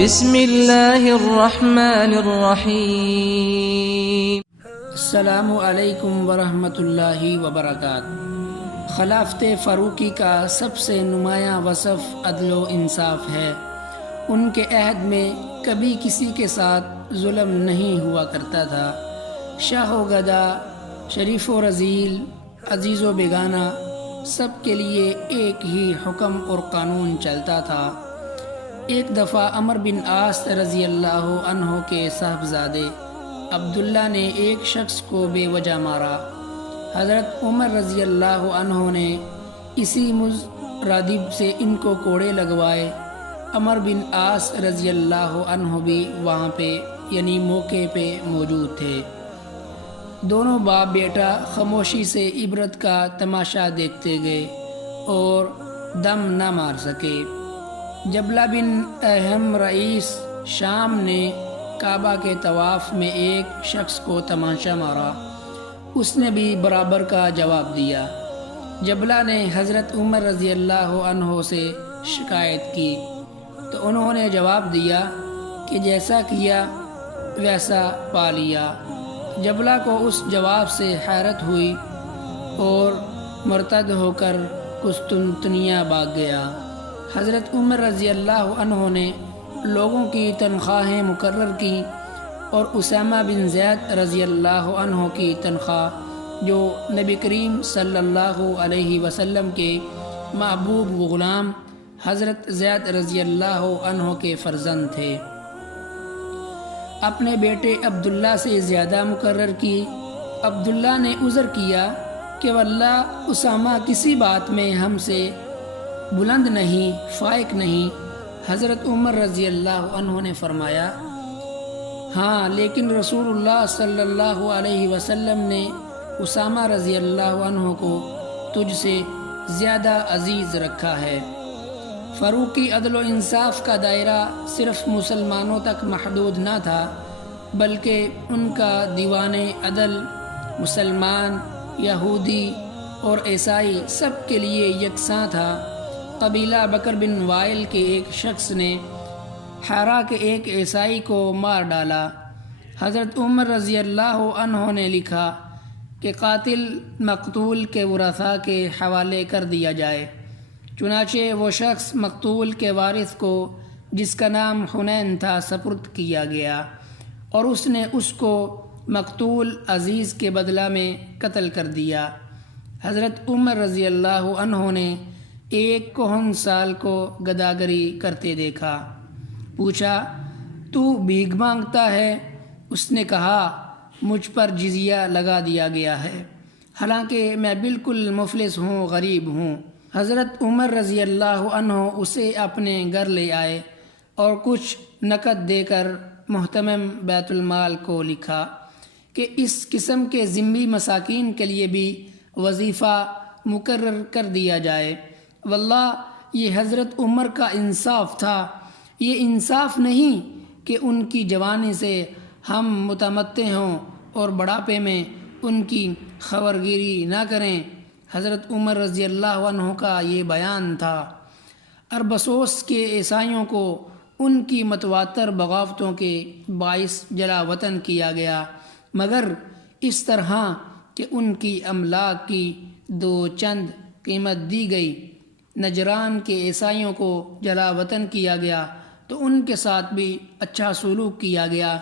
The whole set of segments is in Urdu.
بسم اللہ الرحمن الرحیم۔ السلام علیکم ورحمۃ اللہ وبرکاتہ۔ خلافت فاروقی کا سب سے نمایاں وصف عدل و انصاف ہے۔ ان کے عہد میں کبھی کسی کے ساتھ ظلم نہیں ہوا کرتا تھا۔ شاہ و گدا، شریف و رذیل، عزیز و بیگانہ، سب کے لیے ایک ہی حکم اور قانون چلتا تھا۔ ایک دفعہ عمر بن عاص رضی اللہ عنہ کے صاحبزادے عبداللہ نے ایک شخص کو بے وجہ مارا۔ حضرت عمر رضی اللہ عنہ نے اسی مضرادب سے ان کو کوڑے لگوائے۔ عمر بن عاص رضی اللہ عنہ بھی وہاں پہ یعنی موقع پہ موجود تھے۔ دونوں باپ بیٹا خاموشی سے عبرت کا تماشا دیکھتے گئے اور دم نہ مار سکے۔ جبلہ بن اہم رئیس شام نے کعبہ کے طواف میں ایک شخص کو تماشا مارا۔ اس نے بھی برابر کا جواب دیا۔ جبلہ نے حضرت عمر رضی اللہ عنہ سے شکایت کی تو انہوں نے جواب دیا کہ جیسا کیا ویسا پا لیا۔ جبلہ کو اس جواب سے حیرت ہوئی اور مرتد ہو کر قسطنطنیہ بھاگ گیا۔ حضرت عمر رضی اللہ عنہ نے لوگوں کی تنخواہیں مقرر کی اور اسامہ بن زید رضی اللہ عنہ کی تنخواہ، جو نبی کریم صلی اللہ علیہ وسلم کے محبوب غلام حضرت زید رضی اللہ عنہ کے فرزند تھے، اپنے بیٹے عبداللہ سے زیادہ مقرر کی۔ عبداللہ نے عذر کیا کہ واللہ اسامہ کسی بات میں ہم سے بلند نہیں، فائق نہیں۔ حضرت عمر رضی اللہ عنہ نے فرمایا، ہاں لیکن رسول اللہ صلی اللہ علیہ وسلم نے اسامہ رضی اللہ عنہ کو تجھ سے زیادہ عزیز رکھا ہے۔ فاروقی عدل و انصاف کا دائرہ صرف مسلمانوں تک محدود نہ تھا، بلکہ ان کا دیوان عدل مسلمان، یہودی اور عیسائی سب کے لیے یکساں تھا۔ قبیلہ بکر بن وائل کے ایک شخص نے حرا کے ایک عیسائی کو مار ڈالا۔ حضرت عمر رضی اللہ عنہ نے لکھا کہ قاتل مقتول کے ورثاء کے حوالے کر دیا جائے۔ چنانچہ وہ شخص مقتول کے وارث کو، جس کا نام حنین تھا، سپرد کیا گیا اور اس نے اس کو مقتول عزیز کے بدلہ میں قتل کر دیا۔ حضرت عمر رضی اللہ عنہ نے ایک کہن سال کو گداگری کرتے دیکھا۔ پوچھا، تو بھیک مانگتا ہے؟ اس نے کہا، مجھ پر جزیہ لگا دیا گیا ہے، حالانکہ میں بالکل مفلس ہوں، غریب ہوں۔ حضرت عمر رضی اللہ عنہ اسے اپنے گھر لے آئے اور کچھ نقد دے کر محتمم بیت المال کو لکھا کہ اس قسم کے ذمہ مساکین کے لیے بھی وظیفہ مقرر کر دیا جائے۔ واللہ یہ حضرت عمر کا انصاف تھا۔ یہ انصاف نہیں کہ ان کی جوانی سے ہم متمتع ہوں اور بڑھاپے میں ان کی خبرگیری نہ کریں۔ حضرت عمر رضی اللہ عنہ کا یہ بیان تھا۔ اربسوس کے عیسائیوں کو ان کی متواتر بغاوتوں کے باعث جلا وطن کیا گیا، مگر اس طرح کہ ان کی املاک کی دو چند قیمت دی گئی۔ نجران کے عیسائیوں کو جلا وطن کیا گیا تو ان کے ساتھ بھی اچھا سلوک کیا گیا۔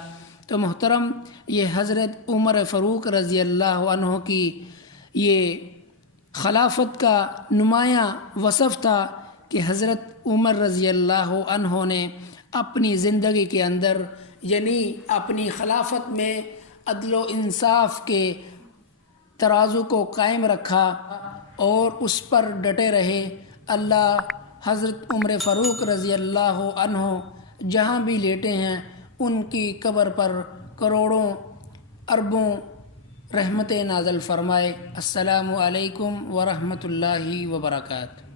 تو محترم، یہ حضرت عمر فاروق رضی اللہ عنہ کی یہ خلافت کا نمایاں وصف تھا کہ حضرت عمر رضی اللہ عنہ نے اپنی زندگی کے اندر یعنی اپنی خلافت میں عدل و انصاف کے ترازو کو قائم رکھا اور اس پر ڈٹے رہے۔ اللہ حضرت عمر فاروق رضی اللہ عنہ جہاں بھی لیٹے ہیں ان کی قبر پر کروڑوں اربوں رحمتیں نازل فرمائے۔ السلام علیکم ورحمۃ اللہ وبرکاتہ۔